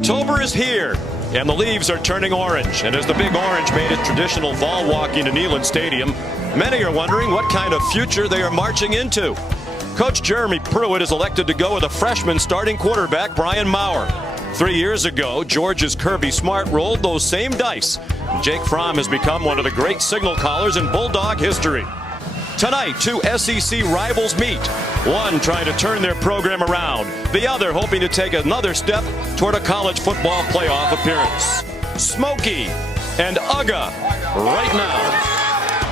October is here, and the leaves are turning orange. And as the Big Orange made its traditional fall walking to Neyland Stadium, many are wondering what kind of future they are marching into. Coach Jeremy Pruitt is elected to go with a freshman starting quarterback, Brian Maurer. 3 years ago, Georgia's Kirby Smart rolled those same dice. Jake Fromm has become one of the great signal callers in Bulldog history. Tonight, two SEC rivals meet. One trying to turn their program around. The other hoping to take another step toward a college football playoff appearance. Smoky and Uga right now.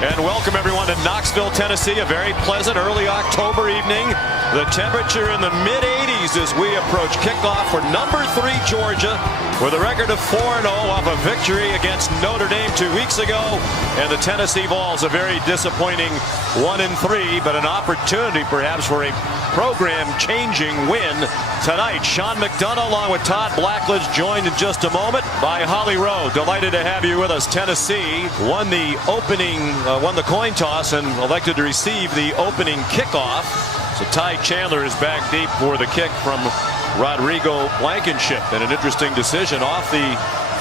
And welcome everyone to Knoxville, Tennessee. A very pleasant early October evening. The temperature in the mid-80s as we approach kickoff for number 3 Georgia with a record of 4-0 off a victory against Notre Dame 2 weeks ago. And the Tennessee Vols a very disappointing 1-3, but an opportunity perhaps for a program-changing win tonight. Sean McDonough along with Todd Blackledge joined in just a moment by Holly Rowe. Delighted to have you with us. Tennessee won the coin toss and elected to receive the opening kickoff. So Ty Chandler is back deep for the kick from Rodrigo Blankenship. And an interesting decision off the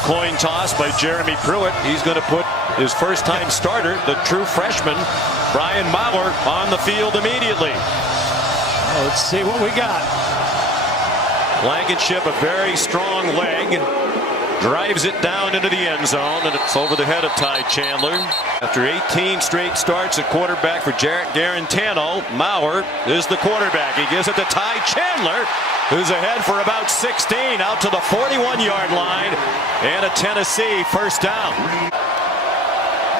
coin toss by Jeremy Pruitt. He's going to put his first-time starter, the true freshman, Brian Maurer, on the field immediately. Let's see what we got. Blankenship, a very strong leg, drives it down into the end zone, and it's over the head of Ty Chandler. After 18 straight starts at quarterback for Jarrett Garantano, Maurer is the quarterback. He gives it to Ty Chandler, who's ahead for about 16, out to the 41-yard line, and a Tennessee first down.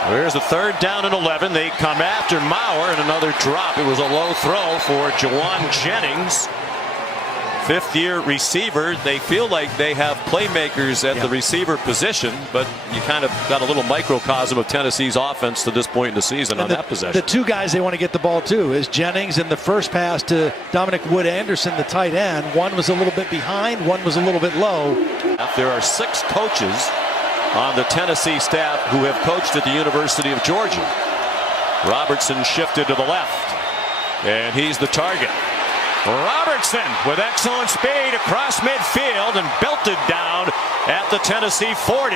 There's a third down and 11. They come after Maurer, and another drop. It was a low throw for Jawan Jennings. Fifth-year receiver. They feel like they have playmakers at the receiver position, but you kind of got a little microcosm of Tennessee's offense to this point in the season on that possession. The two guys they want to get the ball to is Jennings in the first pass to Dominic Wood-Anderson, the tight end. One was a little bit behind, one was a little bit low. There are 6 coaches on the Tennessee staff who have coached at the University of Georgia. Robertson shifted to the left, and he's the target. Robertson with excellent speed across midfield and belted down at the Tennessee 40.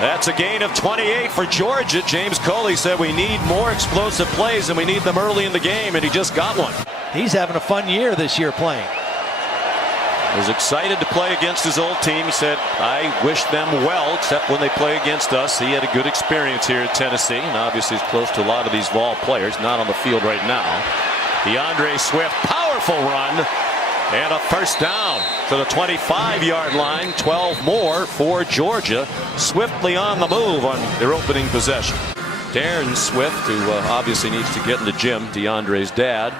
That's a gain of 28 for Georgia. James Coley said we need more explosive plays and we need them early in the game, and he just got one. He's having a fun year this year playing. Was excited to play against his old team. He said, I wish them well, except when they play against us. He had a good experience here at Tennessee, and obviously he's close to a lot of these Vol players, not on the field right now. DeAndre Swift, powerful run, and a first down to the 25-yard line. 12 more for Georgia, swiftly on the move on their opening possession. Darren Swift, who obviously needs to get in the gym, DeAndre's dad.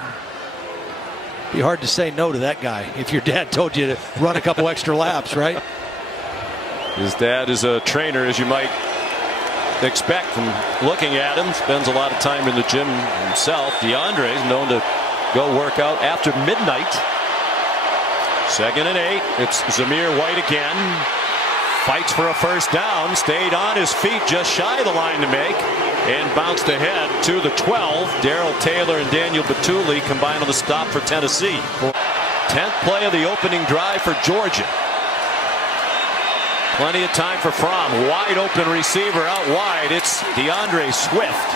Be hard to say no to that guy if your dad told you to run a couple extra laps, right? His dad is a trainer, as you might expect from looking at him. Spends a lot of time in the gym himself. DeAndre is known to go work out after midnight. 2nd and 8. It's Zamir White again. Fights for a first down. Stayed on his feet just shy of the line to make. And bounced ahead to the 12. Darrell Taylor and Daniel Batuli combine on the stop for Tennessee. 10th play of the opening drive for Georgia. Plenty of time for Fromm. Wide open receiver out wide. It's DeAndre Swift.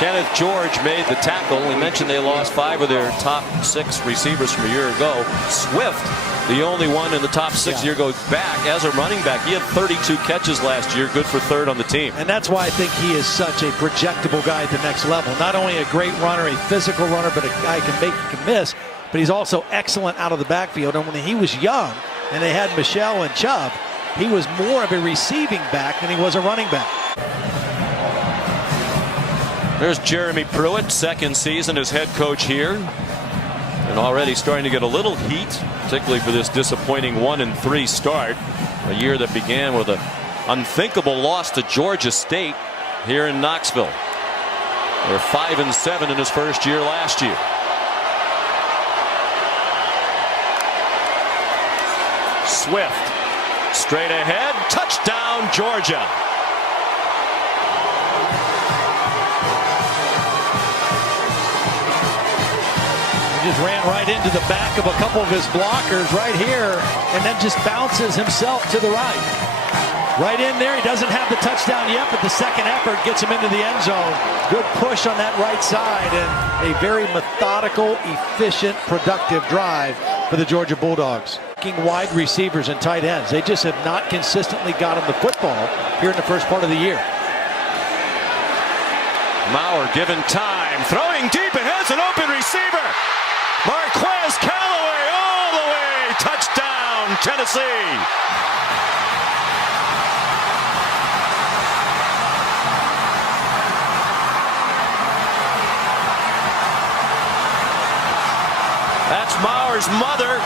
Kenneth George made the tackle. We mentioned they lost 5 of their top 6 receivers from a year ago. Swift, the only one in the top 6 year goes back as a running back. He had 32 catches last year, good for 3rd on the team. And that's why I think he is such a projectable guy at the next level. Not only a great runner, a physical runner, but a guy can make, can miss. But he's also excellent out of the backfield. And when he was young and they had Michelle and Chubb, he was more of a receiving back than he was a running back. There's Jeremy Pruitt, 2nd season as head coach here. And already starting to get a little heat, particularly for this disappointing 1-3 start. A year that began with an unthinkable loss to Georgia State here in Knoxville. They're 5-7 in his first year last year. Swift, straight ahead, touchdown Georgia. He just ran right into the back of a couple of his blockers right here, and then just bounces himself to the right. Right in there. He doesn't have the touchdown yet, but the second effort gets him into the end zone. Good push on that right side, and a very methodical, efficient, productive drive for the Georgia Bulldogs. Wide receivers and tight ends. They just have not consistently got him the football here in the first part of the year. Maurer given time, throwing deep and has an open receiver. Marquez Callaway all the way. Touchdown, Tennessee. That's Maurer's mother,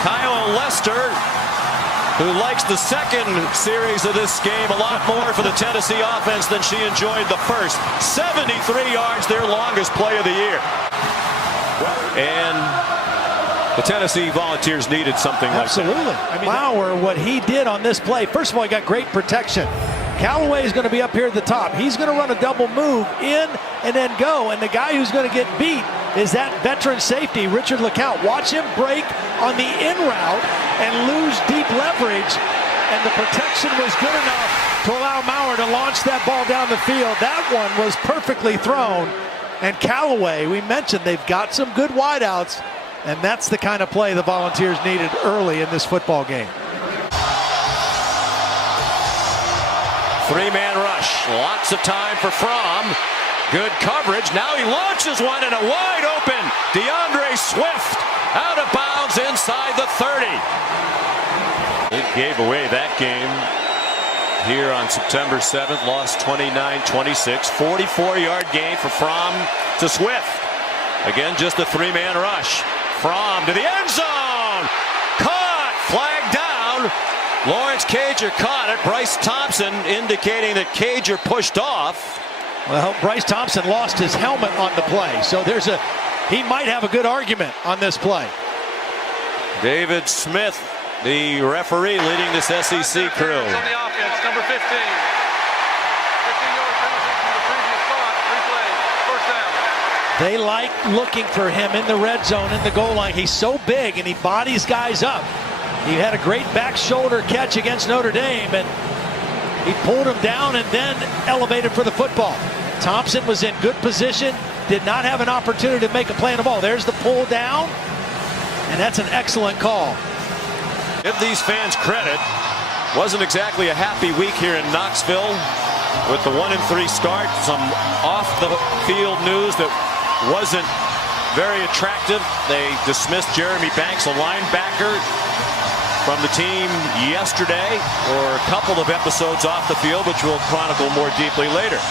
Kyle Lester, who likes the second series of this game a lot more for the Tennessee offense than she enjoyed the first. 73 yards, their longest play of the year. And the Tennessee Volunteers needed something like that. Absolutely. I mean, Maurer, what he did on this play, first of all, he got great protection. Callaway is going to be up here at the top. He's going to run a double move in and then go. And the guy who's going to get beat is that veteran safety, Richard LeCounte. Watch him break on the in route and lose deep leverage. And the protection was good enough to allow Maurer to launch that ball down the field. That one was perfectly thrown. And Callaway, we mentioned they've got some good wideouts. And that's the kind of play the Volunteers needed early in this football game. Three-man rush. Lots of time for Fromm. Good coverage. Now he launches one in a wide open DeAndre Swift out of bounds inside the 30. It gave away that game here on September 7th. Lost 29-26. 44-yard gain for Fromm to Swift. Again, just a three-man rush. Fromm to the end zone. Caught. Flag down. Lawrence Cager caught it. Bryce Thompson indicating that Cager pushed off. Well, Bryce Thompson lost his helmet on the play, so he might have a good argument on this play. David Smith, the referee, leading this SEC crew. On the offense, number 15. 15-yard penalty from the previous spot. Replay. First down. They like looking for him in the red zone, in the goal line. He's so big, and he bodies guys up. He had a great back shoulder catch against Notre Dame, and he pulled him down and then elevated for the football. Thompson was in good position, did not have an opportunity to make a play on the ball. There's the pull down, and that's an excellent call. Give these fans credit. Wasn't exactly a happy week here in Knoxville with the 1-3 start. Some off-the-field news that wasn't very attractive. They dismissed Jeremy Banks, a linebacker, from the team yesterday, or a couple of episodes off the field, which we'll chronicle more deeply later.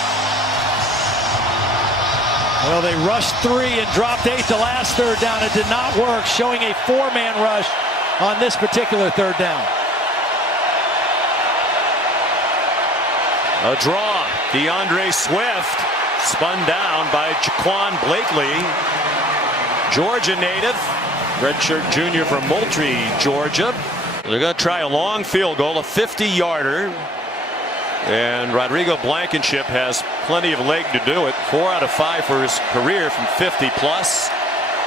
Well, they rushed 3 and dropped 8 the last third down. It did not work, showing a 4-man rush on this particular third down. A draw. DeAndre Swift spun down by Jaquan Blakely, Georgia native, redshirt junior from Moultrie, Georgia. They're going to try a long field goal, a 50-yarder. And Rodrigo Blankenship has plenty of leg to do it. 4 out of 5 for his career from 50-plus,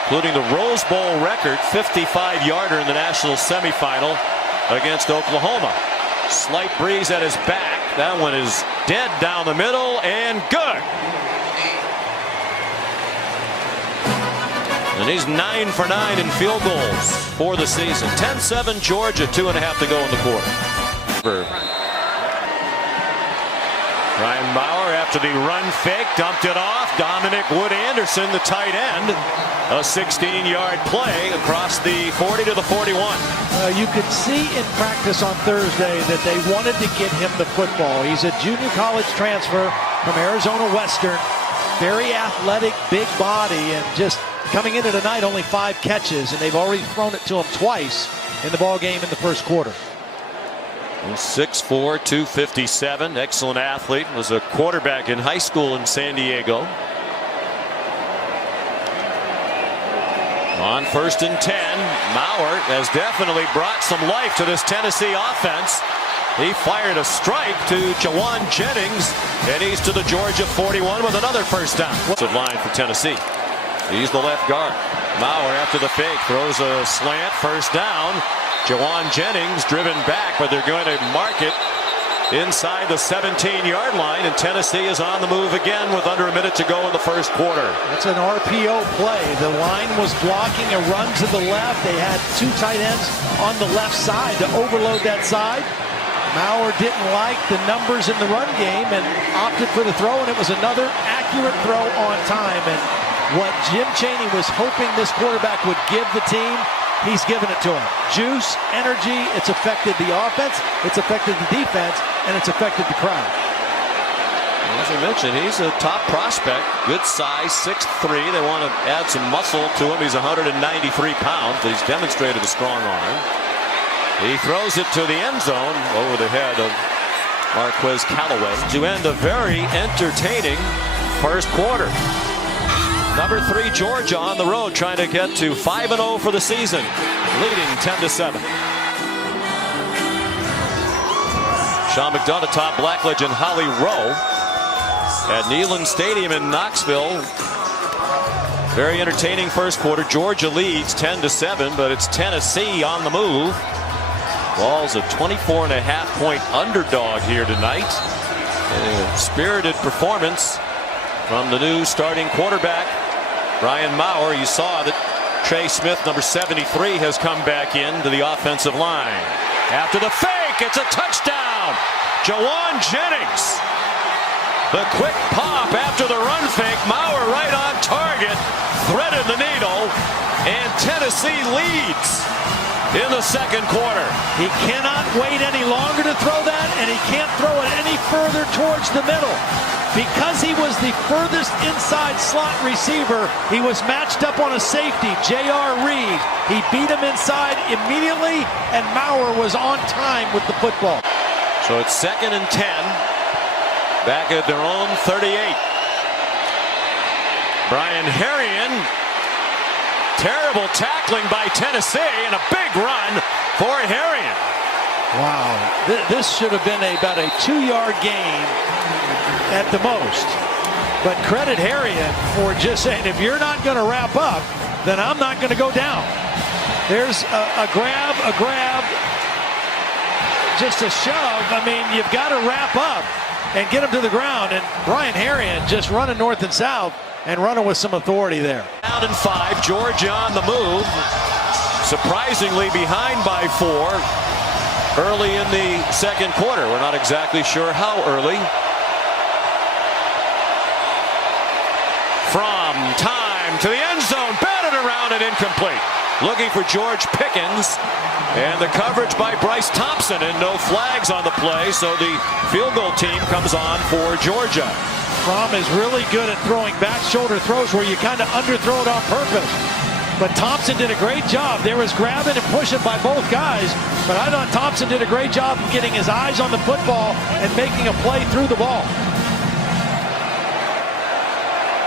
including the Rose Bowl record 55-yarder in the national semifinal against Oklahoma. Slight breeze at his back. That one is dead down the middle and good. And he's 9 for 9 in field goals for the season. 10-7 Georgia, 2.5 to go in the quarter. Ryan Maurer, after the run fake, dumped it off. Dominic Wood Anderson, the tight end. A 16-yard play across the 40 to the 41. You could see in practice on Thursday that they wanted to get him the football. He's a junior college transfer from Arizona Western. Very athletic, big body, and just coming into tonight, only 5 catches, and they've already thrown it to him twice in the ball game in the first quarter. 6'4", 257, excellent athlete. Was a quarterback in high school in San Diego. On 1st and 10, Maurer has definitely brought some life to this Tennessee offense. He fired a strike to Jawan Jennings, and he's to the Georgia 41 with another first down. What's the line for Tennessee? He's the left guard. Maurer after the fake throws a slant, first down. Jawan Jennings driven back, but they're going to mark it inside the 17-yard line, and Tennessee is on the move again with under a minute to go in the first quarter. That's an RPO play. The line was blocking a run to the left. They had two tight ends on the left side to overload that side. Maurer didn't like the numbers in the run game and opted for the throw, and it was another accurate throw on time. And what Jim Chaney was hoping this quarterback would give the team, he's given it to him. Juice, energy, it's affected the offense, it's affected the defense, and it's affected the crowd. As I mentioned, he's a top prospect, good size, 6'3". They want to add some muscle to him. He's 193 pounds, but he's demonstrated a strong arm. He throws it to the end zone over the head of Marquez Callaway to end a very entertaining first quarter. Number 3 Georgia on the road trying to get to 5-0 for the season, leading 10-7. Sean McDonough, Todd Blackledge, and Holly Rowe at Neyland Stadium in Knoxville. Very entertaining first quarter. Georgia leads 10-7, but it's Tennessee on the move. Vols a 24.5-point underdog here tonight. A spirited performance from the new starting quarterback, Brian Maurer. You saw that Trey Smith, number 73, has come back into the offensive line. After the fake, it's a touchdown. Jawan Jennings. The quick pop after the run fake. Maurer right on target, threaded the needle, and Tennessee leads in the second quarter. He cannot wait any longer to throw that, and he can't throw it any further towards the middle. Because he was the furthest inside slot receiver, he was matched up on a safety, J.R. Reed. He beat him inside immediately, and Maurer was on time with the football. So it's 2nd and 10, back at their own 38. Brian Herrien. Terrible tackling by Tennessee, and a big run for Herrien. Wow, this should have been about a 2-yard gain at the most. But credit Herrien for just saying, if you're not going to wrap up, then I'm not going to go down. There's a grab, just a shove. I mean, you've got to wrap up and get him to the ground. And Brian Herrien just running north and south and running with some authority there. Down and 5, Georgia on the move. Surprisingly behind by 4 early in the second quarter. We're not exactly sure how early. From time to the end zone, batted around and incomplete. Looking for George Pickens, and the coverage by Bryce Thompson, and no flags on the play, so the field goal team comes on for Georgia. Fromm is really good at throwing back shoulder throws where you kind of underthrow it on purpose. But Thompson did a great job. There was grabbing and pushing by both guys, but I thought Thompson did a great job of getting his eyes on the football and making a play through the ball.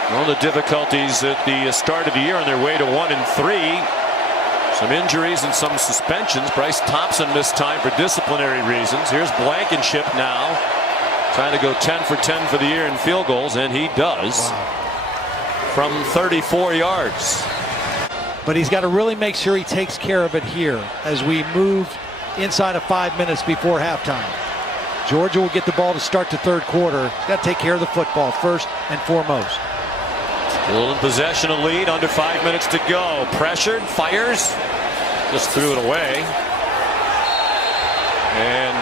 One of the difficulties at the start of the year on their way to 1-3. Some injuries and some suspensions. Bryce Thompson missed time for disciplinary reasons. Here's Blankenship now, trying to go 10 for 10 for the year in field goals, and he does. Wow. From 34 yards. But he's got to really make sure he takes care of it here as we move inside of 5 minutes before halftime. Georgia will get the ball to start the third quarter. Got to take care of the football first and foremost. Still in possession, a lead, under 5 minutes to go. Pressured, fires, just threw it away. And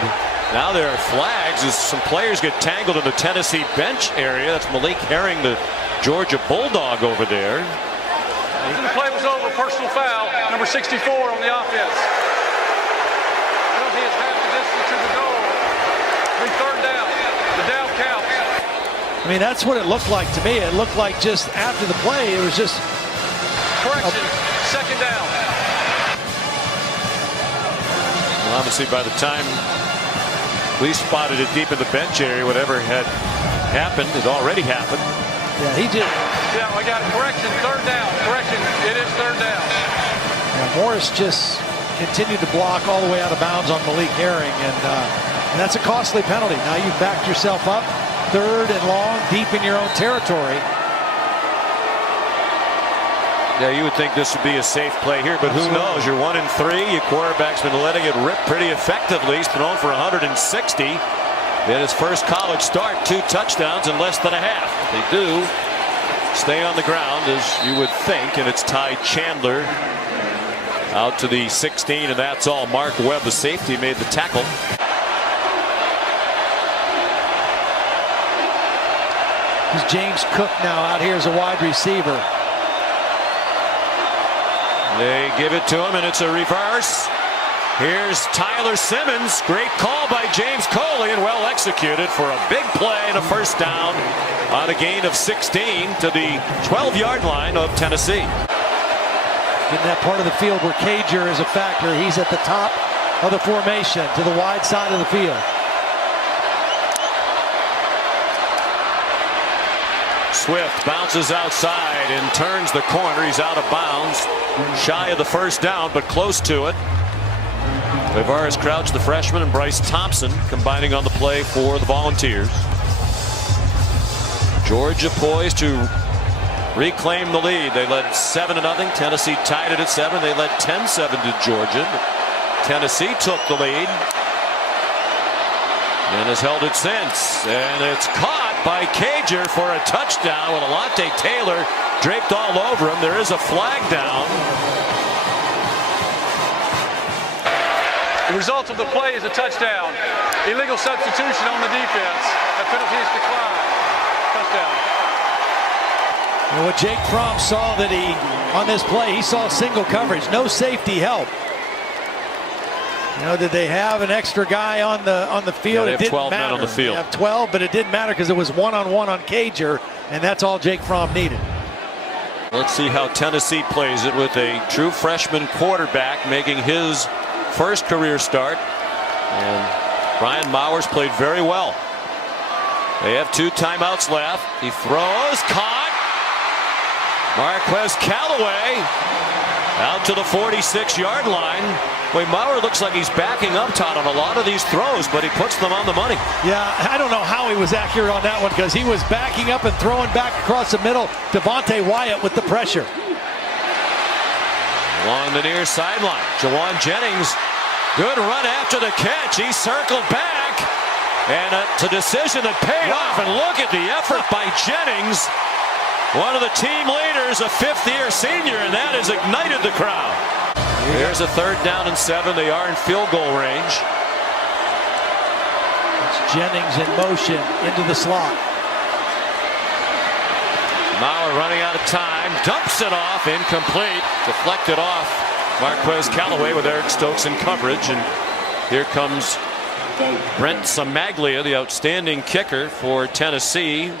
now there are flags as some players get tangled in the Tennessee bench area. That's Malik Herring, the Georgia Bulldog over there. The play was over. Personal foul. Number 64 on the offense. Penalty is half the distance to the goal. Third down. The down counts. I mean, that's what it looked like to me. It looked like just after the play, it was just... Correction. Second down. Well, obviously, by the time we spotted it deep in the bench area, whatever had happened, it already happened. Yeah, he did. Yeah, I got it. Correction, third down. Correction, it is third down. Yeah, Morris just continued to block all the way out of bounds on Malik Herring, and that's a costly penalty. Now you've backed yourself up, third and long, deep in your own territory. Yeah, you would think this would be a safe play here, but who knows? You're 1-3. Your quarterback's been letting it rip pretty effectively. He's thrown for 160 in his first college start. 2 touchdowns in less than a half. They do stay on the ground, as you would think, and it's Ty Chandler out to the 16, and that's all. Mark Webb, the safety, made the tackle. He's James Cook now out here as a wide receiver. They give it to him, and it's a reverse. Here's Tyler Simmons. Great call by James Coley, and well executed for a big play and a first down on a gain of 16 to the 12-yard line of Tennessee. In that part of the field where Cager is a factor, he's at the top of the formation to the wide side of the field. Swift bounces outside and turns the corner. He's out of bounds. Shy of the first down, but close to it. Levaris Crouch, the freshman, and Bryce Thompson combining on the play for the Volunteers. Georgia poised to reclaim the lead. They led 7-0. Tennessee tied it at 7. They led 10-7 to Georgia. Tennessee took the lead and has held it since. And it's caught by Cager for a touchdown with Alontae Taylor draped all over him. There is a flag down. The result of the play is a touchdown. Illegal substitution on the defense. That penalty is declined. Touchdown. And what Jake Fromm saw on this play, he saw single coverage, no safety help. You know, did they have an extra guy on the field? Yeah, they have it didn't 12 matter. men on the field. They have 12, but it didn't matter because it was one-on-one on Cager, and that's all Jake Fromm needed. Let's see how Tennessee plays it with a true freshman quarterback making his first career start. And Brian Mowers played very well. They have 2 timeouts left. He throws, caught. Marquez Callaway out to the 46-yard line. Boy, Maurer looks like he's backing up, Todd, on a lot of these throws, but he puts them on the money. Yeah, I don't know how he was accurate on that one because he was backing up and throwing back across the middle. Devontae Wyatt with the pressure. Along the near sideline, Jawan Jennings, good run after the catch. He circled back, and it's a decision that paid off. And look at the effort by Jennings, one of the team leaders, a 5th-year senior, and that has ignited the crowd. Here's a 3rd down and 7. They are in field goal range. It's Jennings in motion into the slot. Maurer running out of time, dumps it off, incomplete, deflected off. Marquez Callaway with Eric Stokes in coverage, and here comes Brent Samaglia, the outstanding kicker for Tennessee,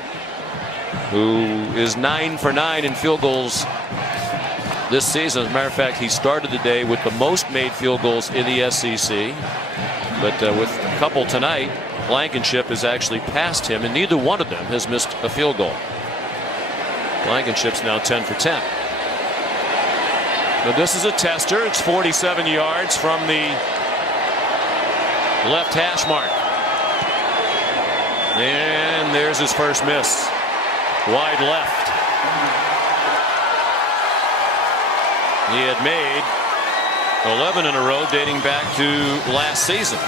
who is 9 for 9 in field goals this season. As a matter of fact, he started the day with the most made field goals in the SEC. But with a couple tonight, Blankenship has actually passed him, and neither one of them has missed a field goal. Blankenship's now 10 for 10. But this is a tester. It's 47 yards from the left hash mark. And there's his first miss. Wide left. He had made 11 in a row dating back to last season.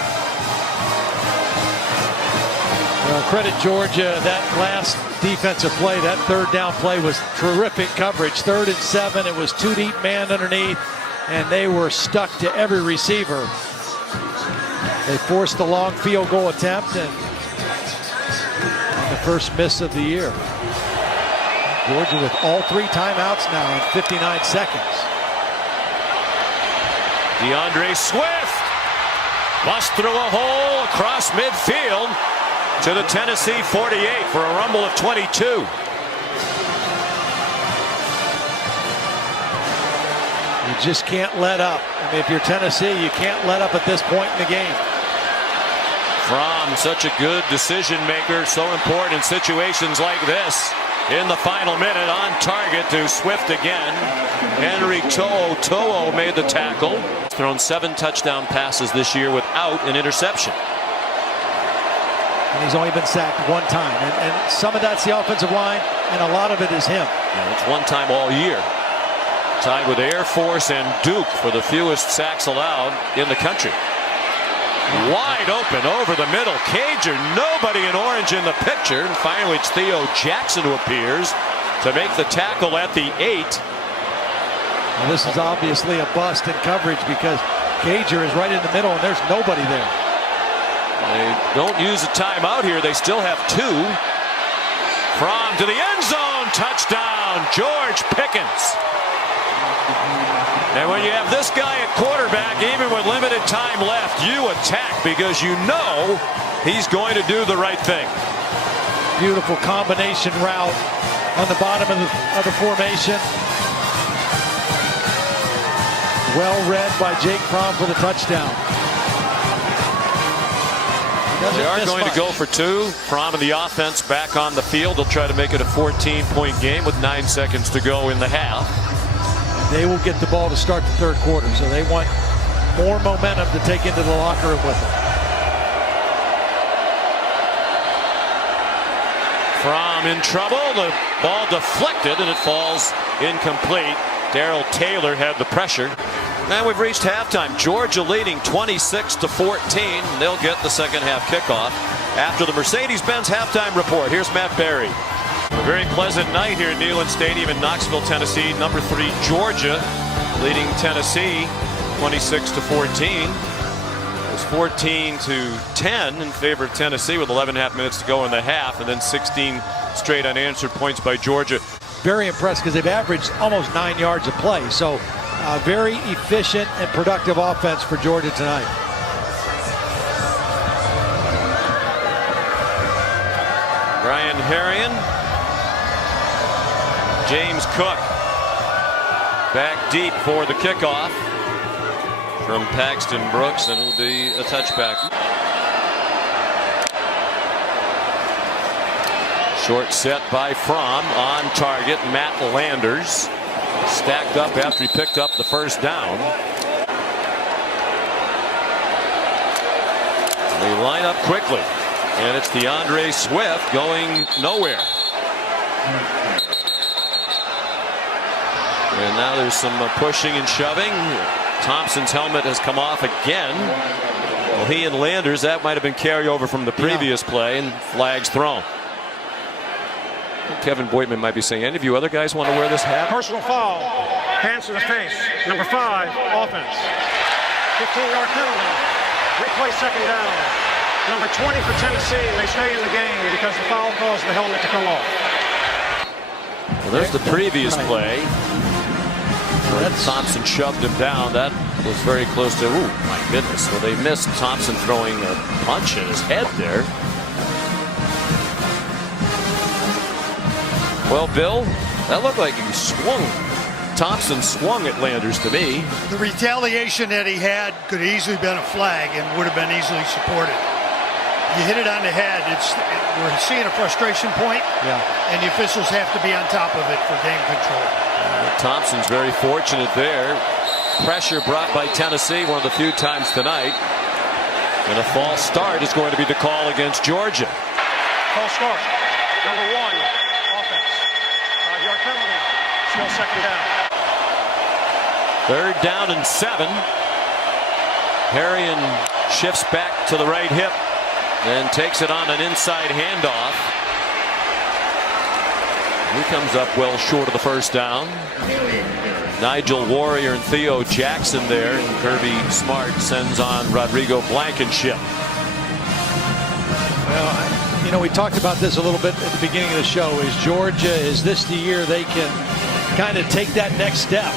Well, credit Georgia. That last defensive play, that 3rd down play was terrific coverage. 3rd and 7. It was 2 deep man underneath, and they were stuck to every receiver. They forced the long field goal attempt, and the first miss of the year. Georgia with all 3 timeouts now in 59 seconds. DeAndre Swift busts through a hole across midfield to the Tennessee 48 for a rumble of 22. You just can't let up. I mean, if you're Tennessee, you can't let up at this point in the game. Fromm, such a good decision maker, so important in situations like this. In the final minute, on target to Swift again. Henry To'o made the tackle. Thrown 7 touchdown passes this year without an interception. And he's only been sacked 1 time. And some of that's the offensive line, and a lot of it is him. Yeah, it's 1 time all year. tied with Air Force and Duke for the fewest sacks allowed in the country. Wide open over the middle. Cager, nobody in orange in the picture. And finally, it's Theo Jackson who appears to make the tackle at the 8. Well, this is obviously a bust in coverage because Cager is right in the middle and there's nobody there. They don't use a timeout here. They still have 2. Fromm to the end zone. Touchdown, George Pickens. And when you have this guy at quarterback, even with limited time left, you attack because you know he's going to do the right thing. Beautiful combination route on the bottom of the formation. Well read by Jake Fromm for the touchdown. They are going to go for 2. Fromm and the offense back on the field. They'll try to make it a 14-point game with 9 seconds to go in the half. They will get the ball to start the third quarter, so they want more momentum to take into the locker room with them. Fromm in trouble. The ball deflected and it falls incomplete. Darrell Taylor had the pressure. And we've reached halftime. Georgia leading 26-14. They'll get the second half kickoff after the Mercedes-Benz halftime report. Here's Matt Berry. A very pleasant night here at Neyland Stadium in Knoxville, Tennessee. Number 3 Georgia leading Tennessee 26-14. It was 14-10 in favor of Tennessee with 11.5 minutes to go in the half, and then 16 straight unanswered points by Georgia. Very impressed because they've averaged almost 9 yards a play. So very efficient and productive offense for Georgia tonight. Brian Herrien. James Cook back deep for the kickoff from Paxton Brooks, and it'll be a touchback. Short set by Fromm, on target. Matt Landers stacked up after he picked up the first down. They line up quickly, and it's DeAndre Swift going nowhere. And now there's some pushing and shoving. Thompson's helmet has come off again. Well, he and Landers, that might have been carryover from the previous play, and flags thrown. Kevin Boitman might be saying, any of you other guys want to wear this hat? Personal foul. Hands to the face. Number 5, offense. 15-yard penalty. Replay second down. Number 20 for Tennessee. They stay in the game because the foul caused the helmet to come off. Well, there's the previous play. Thompson shoved him down. That was very close to, ooh, my goodness. Well, they missed Thompson throwing a punch in his head there. Well, Bill, that looked like he swung. Thompson swung at Landers to me. The retaliation that he had could have easily been a flag and would have been easily supported. You hit it on the head. We're seeing a frustration point, and the officials have to be on top of it for game control. Thompson's very fortunate there. Pressure brought by Tennessee one of the few times tonight. And a false start is going to be the call against Georgia. False start. Number 1, offense. 5-yard penalty. Still second down. 3rd down and 7. Herrien shifts back to the right hip and takes it on an inside handoff. He comes up well short of the first down. Nigel Warrior and Theo Jackson there, and Kirby Smart sends on Rodrigo Blankenship. Well, you know, we talked about this a little bit at the beginning of the show. Is this the year they can kind of take that next step,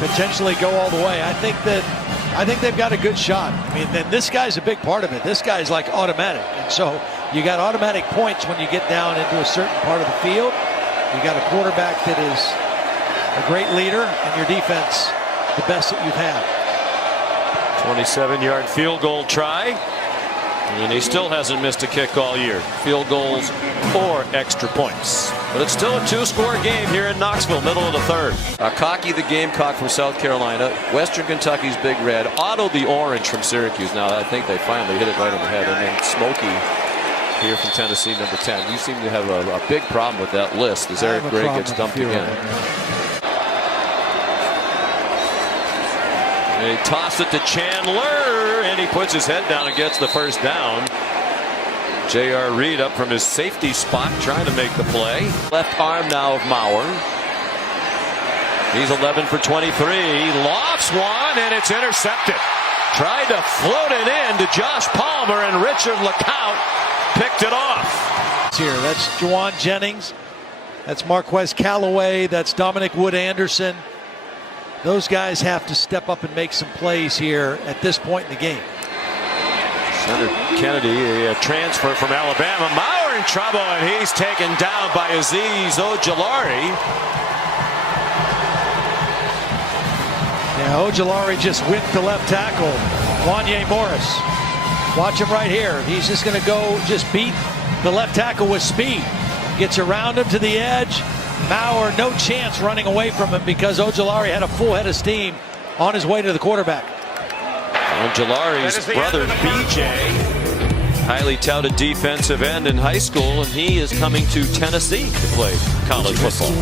potentially go all the way? I think they've got a good shot. I mean, then this guy's a big part of it. This guy's like automatic, and so you got automatic points when you get down into a certain part of the field. You got a quarterback that is a great leader, and your defense the best that you've had. 27-yard field goal try, and he still hasn't missed a kick all year. Field goals or extra points. But it's still a 2-score game here in Knoxville, middle of the 3rd. Akaki, the Gamecock from South Carolina. Western Kentucky's Big Red. Otto, the Orange from Syracuse. Now, I think they finally hit it right on the head. And then Smokey here from Tennessee, number 10. You seem to have a big problem with that list as Eric Gray gets dumped again. They toss it to Chandler, and he puts his head down and gets the first down. J.R. Reed up from his safety spot trying to make the play. Left arm now of Mauer. He's 11 for 23. Lofts one, and it's intercepted. Tried to float it in to Josh Palmer, and Richard LeCounte picked it off. Here, that's Juwan Jennings. That's Marquez Callaway. That's Dominic Wood-Anderson. Those guys have to step up and make some plays here at this point in the game. Senator Kennedy, a transfer from Alabama. Mauer in trouble, and he's taken down by Azeez Ojulari. Yeah, Ojulari just whipped the left tackle, Wanya Morris. Watch him right here. He's just going to go just beat the left tackle with speed. Gets around him to the edge. Mauer, no chance running away from him because Ojulari had a full head of steam on his way to the quarterback. Ojulari's brother, BJ, highly touted defensive end in high school, and he is coming to Tennessee to play college football.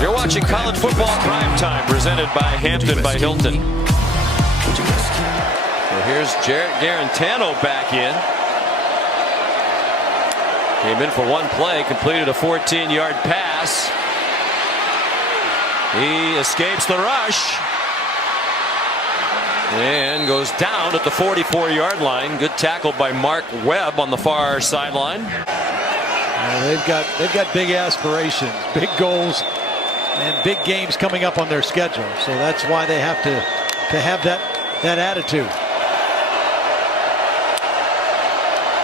You're watching College Football Prime Time, presented by Hampton by Hilton. Well, here's Jarrett Garantano back in. Came in for one play, completed a 14-yard pass. He escapes the rush and goes down at the 44-yard line. Good tackle by Mark Webb on the far sideline. They've got big aspirations, big goals, and big games coming up on their schedule. So that's why they have to have that attitude.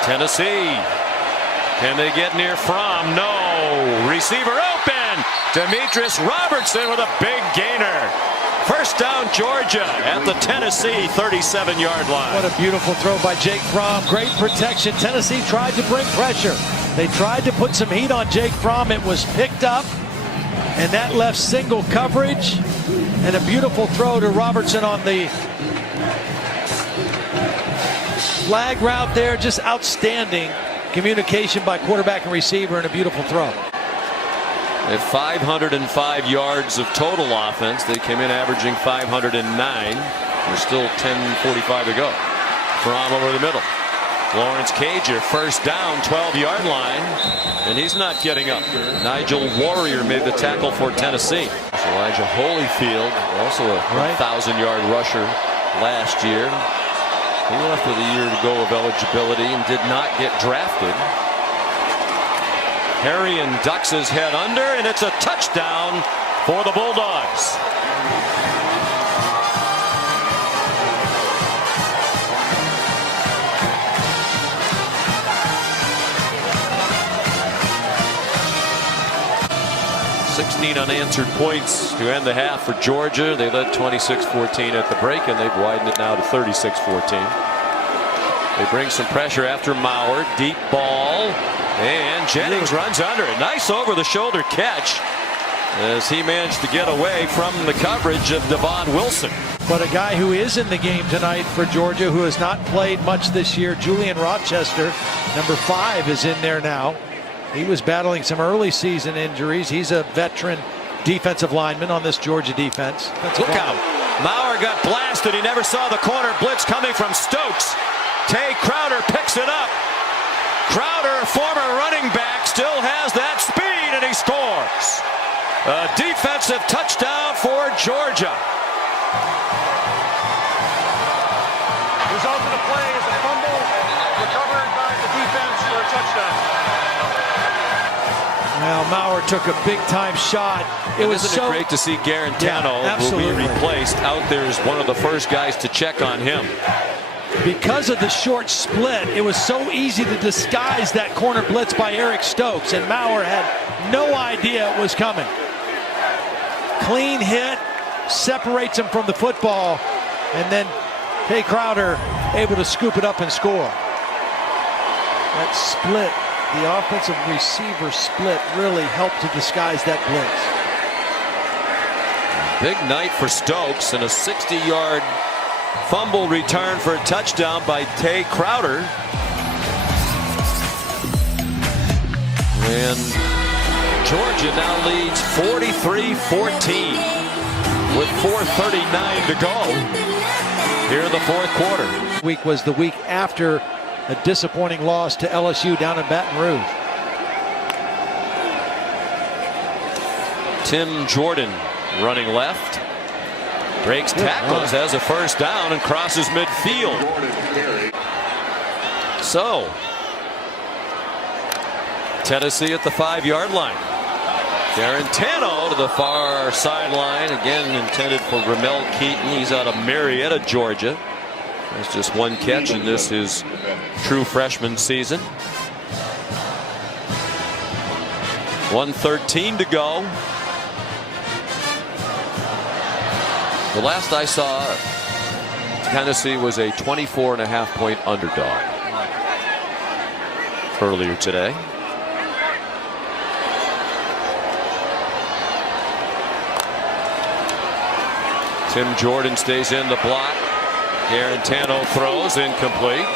Tennessee. Can they get near Fromm? No. Receiver open. Demetrius Robertson with a big gainer. First down, Georgia at the Tennessee 37-yard line. What a beautiful throw by Jake Fromm. Great protection. Tennessee tried to bring pressure. They tried to put some heat on Jake Fromm. It was picked up, and that left single coverage. And a beautiful throw to Robertson on the flag route there. Just outstanding communication by quarterback and receiver, and a beautiful throw. At 505 yards of total offense, they came in averaging 509. There's still 10:45 to go. Fromm over the middle. Lawrence Cager, first down, 12-yard line, and he's not getting up. Nigel Warrior made the tackle for Tennessee. Elijah Holyfield, also a 1,000-yard rusher last year. He left with a year to go of eligibility and did not get drafted. Harrion ducks his head under, and it's a touchdown for the Bulldogs. (16 unanswered points to end the half for Georgia. They led 26-14 at the break, and they've widened it now to 36-14. They bring some pressure after Mauer. Deep ball. And Jennings runs under it. Nice over-the-shoulder catch as he managed to get away from the coverage of Devon Wilson. But a guy who is in the game tonight for Georgia, who has not played much this year, Julian Rochester, number 5, is in there now. He was battling some early season injuries. He's a veteran defensive lineman on this Georgia defense. Look out. Mauer got blasted. He never saw the corner blitz coming from Stokes. Tay Crowder picks it up. Crowder, former running back, still has that speed, and he scores. A defensive touchdown for Georgia. Result of the play is a fumble recovered by the defense for a touchdown. Well, Mauer took a big-time shot. Isn't it great to see Garantano, who will be replaced, out there as one of the first guys to check on him. Because of the short split, it was so easy to disguise that corner blitz by Eric Stokes, and Mauer had no idea it was coming. Clean hit, separates him from the football, and then Tay Crowder able to scoop it up and score. That split, the offensive receiver split, really helped to disguise that blitz. Big night for Stokes, and a 60-yard fumble return for a touchdown by Tay Crowder. And Georgia now leads 43-14. with 4:39 to go here in the fourth quarter. Week was the week after a disappointing loss to LSU down in Baton Rouge. Tim Jordan running left. Breaks tackles, has a first down, and crosses midfield. So, Tennessee at the 5-yard line. Garantano to the far sideline, again intended for Ramel Keaton. He's out of Marietta, Georgia. That's just one catch in this his true freshman season. 1:13 to go. The last I saw, Tennessee was a 24.5-point underdog earlier today. Tim Jordan stays in the block. Garantano throws incomplete.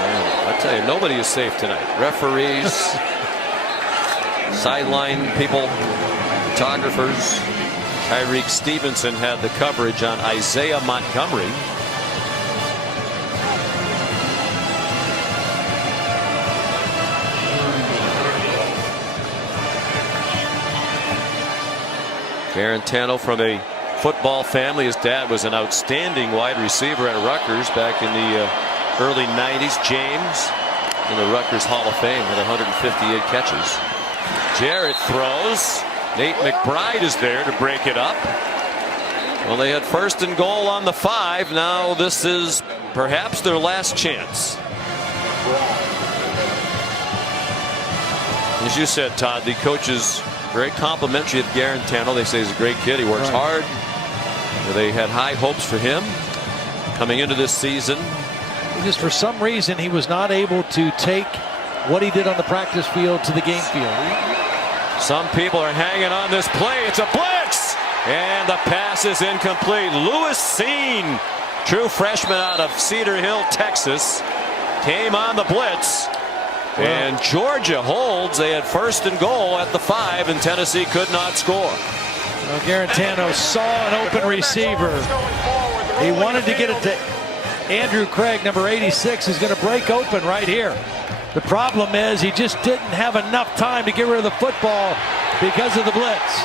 And I tell you, nobody is safe tonight. Referees, sideline people, photographers. Tyreek Stevenson had the coverage on Isaiah Montgomery. Garantano from a football family. His dad was an outstanding wide receiver at Rutgers back in the early 90s. James in the Rutgers Hall of Fame with 158 catches. Jarrett throws. Nate McBride is there to break it up. Well, they had first and goal on the 5. Now this is perhaps their last chance. As you said, Todd, the coach is very complimentary of Garantano. They say he's a great kid. He works hard. They had high hopes for him coming into this season. Just for some reason, he was not able to take what he did on the practice field to the game field. Some people are hanging on this play. It's a blitz, and the pass is incomplete. Lewis Cine, true freshman out of Cedar Hill, Texas, came on the blitz. And Georgia holds. They had first and goal at the 5, and Tennessee could not score. Well, Garantano saw an open receiver. He wanted to get it to Andrew Craig, number 86, is going to break open right here. The problem is he just didn't have enough time to get rid of the football because of the blitz.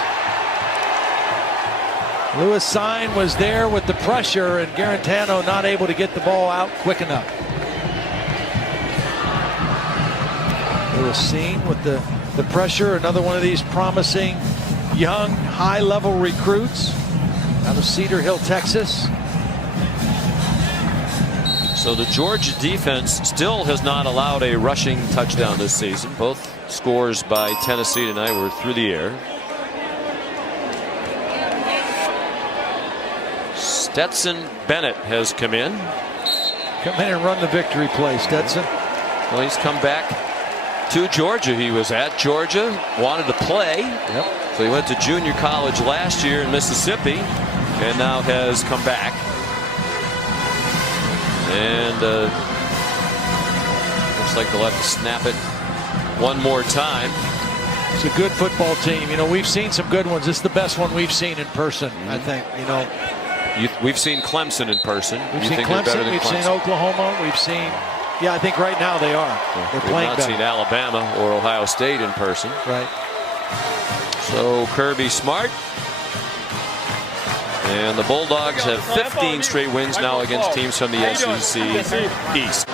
Lewis Cine was there with the pressure, and Garantano not able to get the ball out quick enough. Lewis Cine with the pressure, another one of these promising young high-level recruits out of Cedar Hill, Texas. So the Georgia defense still has not allowed a rushing touchdown this season. Both scores by Tennessee tonight were through the air. Stetson Bennett has come in. Come in and run the victory play, Stetson. Well, he's come back to Georgia. He was at Georgia, wanted to play. So he went to junior college last year in Mississippi and now has come back. And looks like they'll have to snap it one more time. It's a good football team. You know, we've seen some good ones. This is the best one we've seen in person, I think. You know, we've seen Clemson in person. We've seen Clemson. We've seen Oklahoma. We've seen. Yeah, I think right now they are. They're playing better. We've not seen Alabama or Ohio State in person. Right. So Kirby Smart. And the Bulldogs have 15 straight wins now against teams from the SEC East.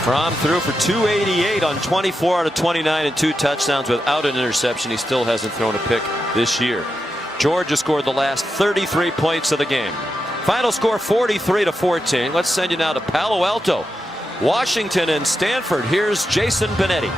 Fromm threw for 288 on 24 out of 29 and 2 touchdowns without an interception. He still hasn't thrown a pick this year. Georgia scored the last 33 points of the game. Final score 43-14. Let's send you now to Palo Alto, Washington, and Stanford. Here's Jason Benetti.